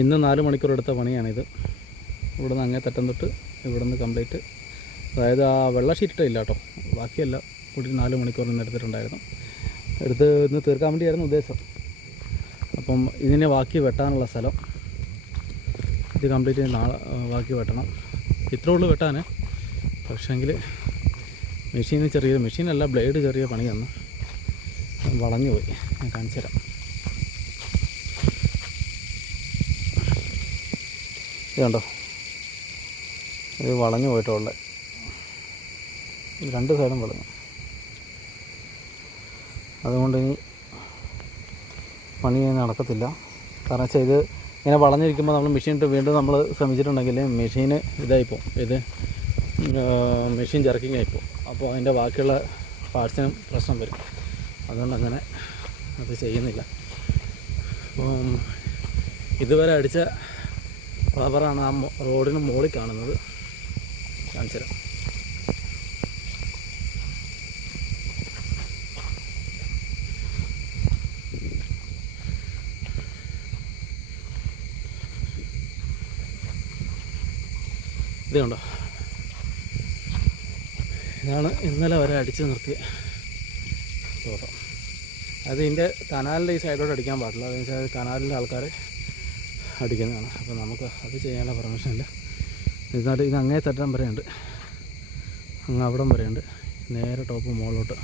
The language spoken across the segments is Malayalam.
ഇന്ന് 4 മണിക്കൂർ എടുത്ത പണിയാണിത്. ഇവിടുന്ന് അങ്ങേ തട്ടം തൊട്ട് ഇവിടുന്ന് കംപ്ലീറ്റ്, അതായത് ആ വെള്ള ഷീറ്റ് ഇല്ല കേട്ടോ, ബാക്കിയല്ല കൂടി 4 മണിക്കൂർ ഇന്ന് എടുത്തിട്ടുണ്ടായിരുന്നു. ഇന്ന് തീർക്കാൻ വേണ്ടിയായിരുന്നു ഉദ്ദേശം. അപ്പം ഇതിനെ ബാക്കി വെട്ടാനുള്ള സ്ഥലം, ഇത് കംപ്ലീറ്റ് നാളെ ബാക്കി വെട്ടണം. ഇത്രേ ഉള്ളൂ വെട്ടാൻ. പക്ഷേങ്കിൽ മെഷീന് ചെറിയ മെഷീനല്ല, ബ്ലേഡ് ചെറിയ പണി തന്നു, വളഞ്ഞു പോയി. ഞാൻ കാണിച്ചു തരാം. ഇതുണ്ടോ, ഇത് വളഞ്ഞു പോയിട്ടുള്ളത്, 2 സൈഡും വളഞ്ഞു. അതുകൊണ്ട് ഇനി പണി നടക്കത്തില്ല. കാരണം വെച്ചാൽ ഇത് ഇങ്ങനെ വളഞ്ഞിരിക്കുമ്പോൾ നമ്മൾ മെഷീൻ ഇട്ട് വീണ്ടും നമ്മൾ ശ്രമിച്ചിട്ടുണ്ടെങ്കിൽ മെഷീന് ഇതായിപ്പോവും, ഇത് മെഷീൻ ജർക്കിങ് ആയിപ്പോവും. അപ്പോൾ അതിൻ്റെ ബാക്കിയുള്ള പാർട്സിനും പ്രശ്നം വരും. അതുകൊണ്ട് അങ്ങനെ അത് ചെയ്യുന്നില്ല. അപ്പം ഇതുവരെ അടിച്ച റബ്ബറാണ് ആ റോഡിന് മുകളിൽ കാണുന്നത്. കാണിച്ചു തരാം. ഇത് കണ്ടോ, ഇതാണ് ഇന്നലെ വരെ അടിച്ച് നിർത്തിയ തോട്ടം. അത് ഇതിൻ്റെ കനാലിൻ്റെ ഈ സൈഡോട്ട് അടിക്കാൻ പാടില്ല. അതെന്ന് വെച്ചാൽ കനാലിൻ്റെ ആൾക്കാർ അടിക്കുന്നതാണ്. അപ്പോൾ നമുക്ക് അത് ചെയ്യാനുള്ള പെർമിഷനില്ല. ഇതിനകത്ത് ഇത് അങ്ങേ തട്ടം വരെയുണ്ട്, അങ്ങ് അവിടം വരെയുണ്ട്, നേരെ ടോപ്പ് മുകളിലോട്ട്,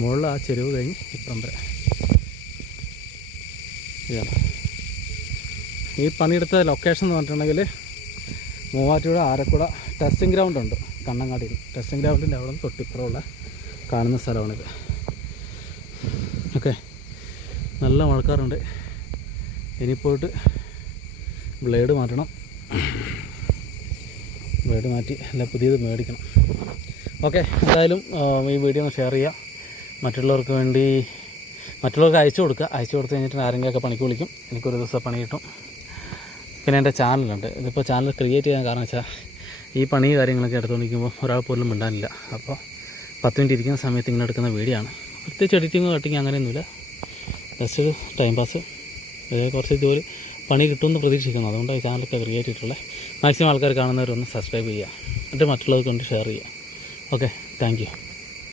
മുകളിൽ ആ ചെരുവ് കഴിഞ്ഞ് ഇപ്പം വരെ. ഇതാണ് ഈ പണിയെടുത്ത ലൊക്കേഷൻ എന്ന് പറഞ്ഞിട്ടുണ്ടെങ്കിൽ മൂവാറ്റുപുഴ ആരക്കുട ടെസ്റ്റിംഗ് ഗ്രൗണ്ട് ഉണ്ട് കണ്ണങ്ങാടിയിൽ. ടെസ്റ്റിംഗ് ഗ്രൗണ്ടിൻ്റെ അവിടെ നിന്ന് തൊട്ടിപ്പുറമുള്ള കാണുന്ന സ്ഥലമാണിത്. ഓക്കെ, നല്ല മഴക്കാറുണ്ട്. ഇനി പോയിട്ട് ബ്ലേഡ് മാറ്റണം, ബ്ലേഡ് മാറ്റി അല്ല പുതിയത് മേടിക്കണം. ഓക്കെ, എന്തായാലും ഈ വീഡിയോ ഒന്ന് ഷെയർ ചെയ്യുക, മറ്റുള്ളവർക്ക് അയച്ചു കൊടുത്ത് കഴിഞ്ഞിട്ട് ആരെങ്കിലുമൊക്കെ പണിക്ക് വിളിക്കും. എനിക്കൊരു ദിവസം പണി കിട്ടും. പിന്നെ എൻ്റെ ചാനലുണ്ട്. ഇതിപ്പോൾ ചാനൽ ക്രിയേറ്റ് ചെയ്യാൻ കാരണം വെച്ചാൽ ഈ പണി കാര്യങ്ങളൊക്കെ എടുത്തുകൊണ്ടിരിക്കുമ്പോൾ ഒരാൾ പോലും മിണ്ടാനില്ല. അപ്പോൾ 10 മിനിറ്റ് ഇരിക്കുന്ന സമയത്ത് ഇങ്ങനെ എടുക്കുന്ന വീഡിയോ ആണ്. പ്രത്യേകിച്ച് എഡിറ്റിങ്ങോ കട്ടിങ്ങോ അങ്ങനെയൊന്നുമില്ല, ജസ്റ്റ് ഒരു ടൈം പാസ്. കുറച്ച് ഇതുപോലെ പണി കിട്ടുമെന്ന് പ്രതീക്ഷിക്കുന്നു. അതുകൊണ്ടാണ് ഈ ചാനലൊക്കെ ക്രിയേറ്റ് ചെയ്തിട്ടുള്ളത്. മാക്സിമം ആൾക്കാർ കാണുന്നവരൊന്ന് സബ്സ്ക്രൈബ് ചെയ്യുക, എന്നിട്ട് മറ്റുള്ളവർക്ക് കൊണ്ട് ഷെയർ ചെയ്യുക. Okay, thank you.